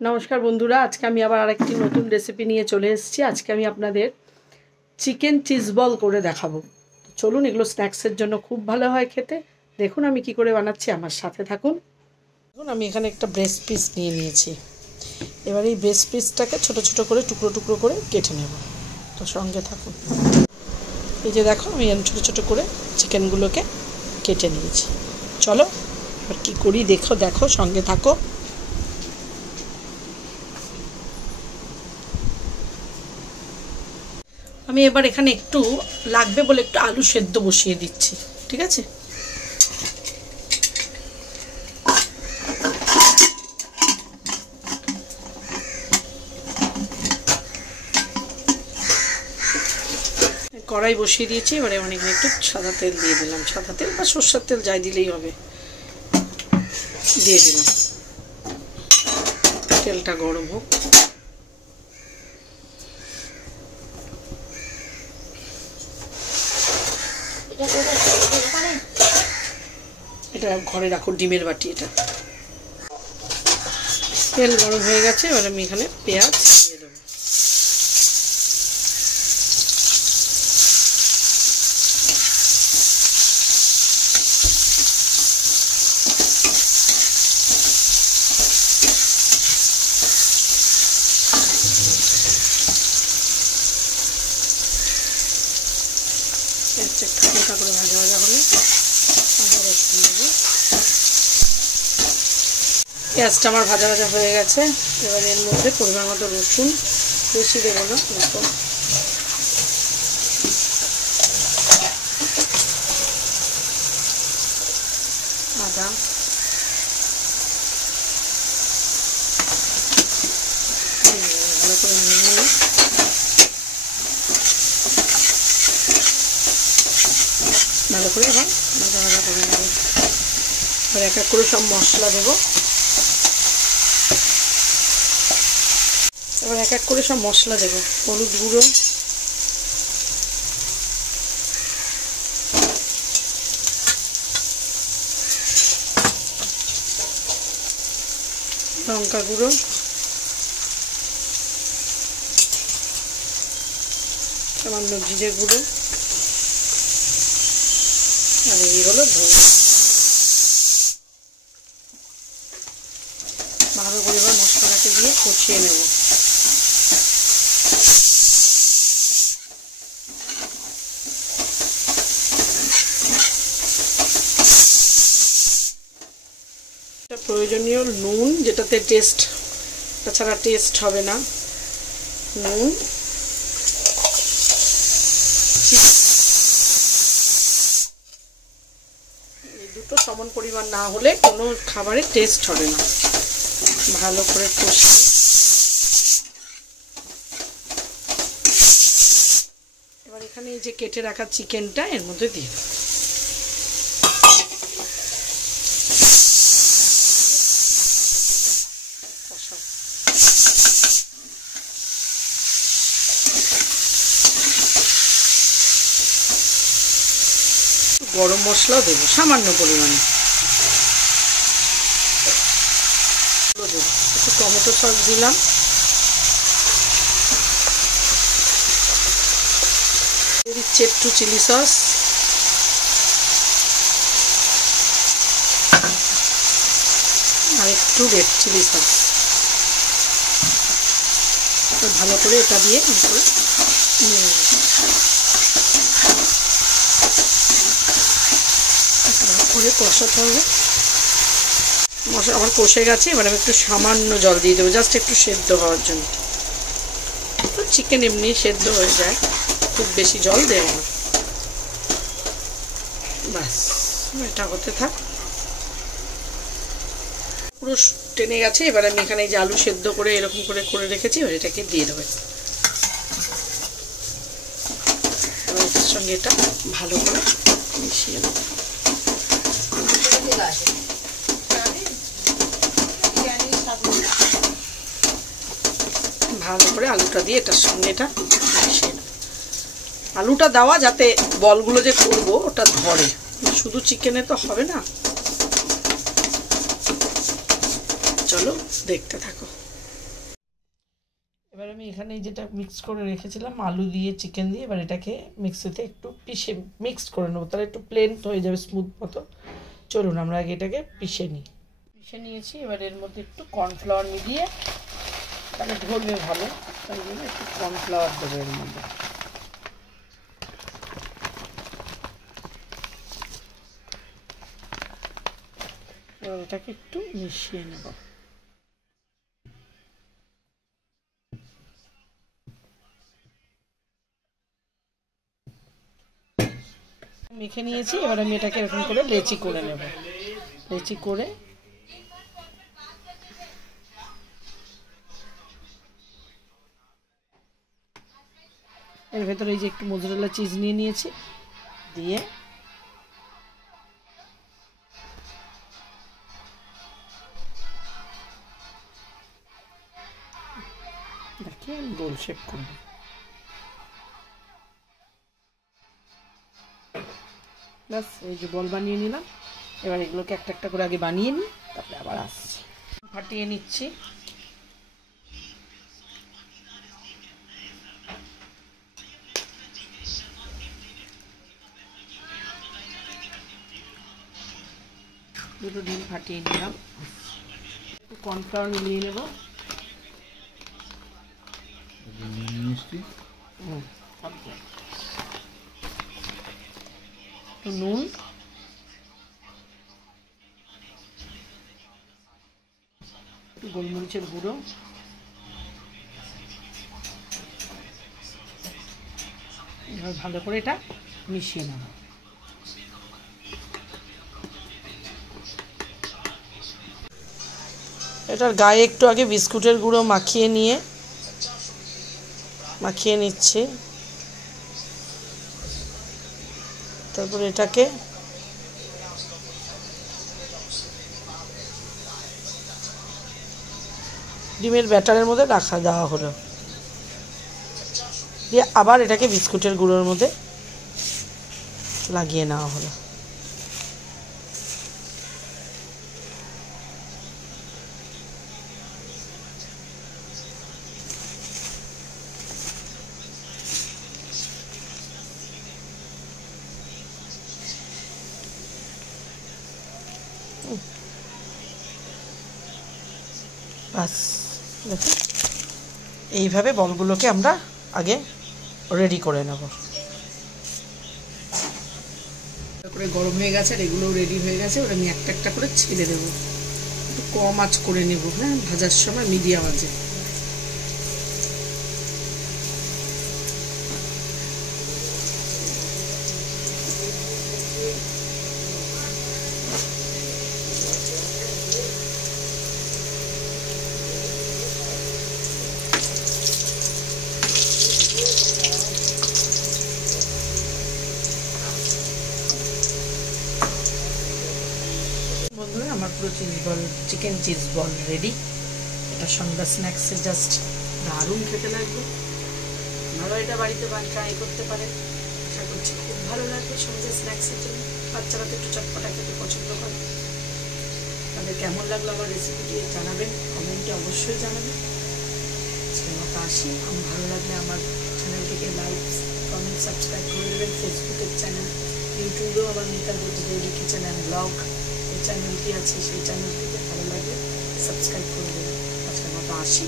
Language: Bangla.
नमस्कार बंधुरा आज के आमी आबार आरेकटी नतून रेसिपि निये चले एसेछि। आज के आमी आपनादेर चिकेन चिज बल करे देखाबो। चलुन एगुलो स्नैक्सेर जोन्नो खूब भालो हय खेते। देखुन आमी कि करे बानाच्छि, आमार साथे थाकुन। देखुन आमी एखाने एकटा ब्रेस्ट पिस निये नियेछि। एबार एई ब्रेस्ट पिसटाके छोटो छोटो करे टुकरो टुकरो करे केटे नेब। तो संगे थाकुन। এই যে দেখো আমি ছোট ছোট করে চিকেনগুলোকে কেটে নিয়েছি। চলো এবার কি করি দেখো দেখো সঙ্গে থাকো। আমি এবার এখানে একটু লাগবে বলে একটু আলু সেদ্ধ বসিয়ে দিচ্ছি, ঠিক আছে? কড়াই বসিয়ে দিয়েছি, এবারে অনেক একটু সাদা তেল দিয়ে দিলাম। সাদা তেল বা সরষের তেল যাই দিলেই হবে। দিয়ে দিলাম, তেলটা গরম হোক। এটা ঘরে রাখো, ডিমের বাটি এটা। তেল গরম হয়ে গেছে, এবার আমি এখানে পেঁয়াজ দিয়ে দেবো। একটু হালকা করে ভাজা ভাজা হলে আদা রসুন দেবো। পেঁয়াজটা আমার ভাজা ভাজা হয়ে গেছে। এবার এর মধ্যে পরিমাণ মতো রসুন, বেশি দেবো না, মতো আদা, ভালো করে নিয়ে ভালো করে এবার ভাজা ভাজা করে নেব। এবার এক এক করে সব মশলা দেবো। এবার এক এক করে সব মশলা দেবো। হলুদ গুঁড়ো, লঙ্কা গুঁড়ো, সামান্য জিরে গুঁড়ো, আর এই হলো ধনে। ভালো করে এবার মশলাটাকে দিয়ে কষিয়ে নেব। প্রয়োজনীয় নুন, যেটাতে টেস্ট, তাছাড়া টেস্ট হবে না। নুন, দুটো সমান পরিমাণ না হলে কোনো খাবারের টেস্ট হবে না। ভালো করে কষিয়ে এবার এখানে এই যে কেটে রাখা চিকেনটা এর মধ্যে দিয়ে দেব। গরম মশলাও দেবো সামান্য পরিমাণে। একটু টমেটো সস দিলাম, দিচ্ছি একটু চিলি সস, আর একটু রেড চিলি সস। ভালো করে এটা দিয়ে করে কষাতে হবে। মশলা আমার কষে গেছে, এবার আমি একটু সামান্য জল দিয়ে দেবো, জাস্ট একটু সেদ্ধ হওয়ার জন্য। তো চিকেন এমনি সেদ্ধ হয়ে যায়, খুব বেশি জল দেবো না। ব্যাস এটা হতে থাক। পুরো টেনে গেছে। এবার আমি এখানে যে আলু সেদ্ধ করে এরকম করে করে রেখেছি, এবার এটাকে দিয়ে দেবো। এবার এটার সঙ্গে এটা ভালো করে মিশিয়ে দেবো। ভালো করে আলুটা দিয়ে এটার সঙ্গে এটা মিশিয়ে নেব। আলুটা দেওয়া যাতে বলগুলো যে করবো ওটা ধরে, শুধু চিকেনে তো হবে না। চলো দেখতে থাকো। এবার আমি এখানে যেটা মিক্স করে রেখেছিলাম আলু দিয়ে চিকেন দিয়ে, এবার এটাকে মিক্সিতে একটু পিষে মিক্সড করে নেবো, তাহলে একটু প্লেন হয়ে যাবে স্মুথ মতো। চলুন আমরা আগে এটাকে পিষে নিয়েছি। এবার এর মধ্যে একটু কর্নফ্লাওয়ার মিলিয়ে, তাহলে ধরবে ভালো, তাই জন্য একটু কর্নফ্লাওয়ার দেবো এর মধ্যে। এবার এটাকে একটু মিশিয়ে নেব। মেখে নিয়েছি, এবার আমি এটাকে এরকম করে লেচি করে নেব। লেচি করে এর ভেতরে এই যে একটু মোজারেলা চিজ নিয়ে নিয়েছি, দিয়ে দেখি আমি গোল শেপ করব। ব্যাস এই যে বল বানিয়ে নিলাম। এবার এগুলোকে একটা একটা করে আগে বানিয়ে নিই, তারপরে আবার আসছি। ফাটিয়ে নিচ্ছি। দুটো ডিম ফাটিয়ে নিলাম, একটু কর্নফ্লাওয়ার মিলিয়ে নেব, একটু নুন, একটু গোলমরিচের গুঁড়ো, এবার ভালো করে এটা মিশিয়ে নেব। এটার গায়ে একটু আগে বিস্কুটের গুঁড়ো মাখিয়ে নিচ্ছি। তারপর এটাকে ডিমের ব্যাটারের মধ্যে দেওয়া হলো, দিয়ে আবার এটাকে বিস্কুটের গুঁড়োর মধ্যে লাগিয়ে নেওয়া হলো। বাস দেখুন, এইভাবে বলগুলোকে আমরা আগে রেডি করে নেব। তারপরে গরম হয়ে গেছে আর এগুলোও রেডি হয়ে গেছে। ওটা আমি একটা একটা করে ছেড়ে দেবো, একটু কম আঁচ করে নেব, হ্যাঁ, ভাজার সময় মিডিয়াম আঁচে। বন্ধুরা, আমার পুরো চিকেন চিজ বল রেডি। এটা সন্ধ্যা স্ন্যাক্সে জাস্ট দারুণ খেতে লাগবে। আপনারা এটা বাড়িতে ট্রাই করতে পারেন, আশা করছি খুব ভালো লাগবে সন্ধ্যা স্ন্যাক্সের জন্য। বাচ্চারা তো একটু চটপটা খেতে পছন্দ করে। তাদের কেমন লাগলো আমার রেসিপিটি জানাবেন, কমেন্টে অবশ্যই জানাবেন। আজকের মতো আসি। আমার ভালো লাগলে আমার চ্যানেলটিকে লাইক, কমেন্ট, সাবস্ক্রাইব করে দেবেন। ফেসবুকের চ্যানেল, ইউটিউবেও আমার মিতার ডেইলি কিচেন অ্যান্ড ব্লগ চ্যানেলটি আছে, সেই চ্যানেলটিতে ভালো লাগলে সাবস্ক্রাইব করে দেবেন। আজকের মতো আসি।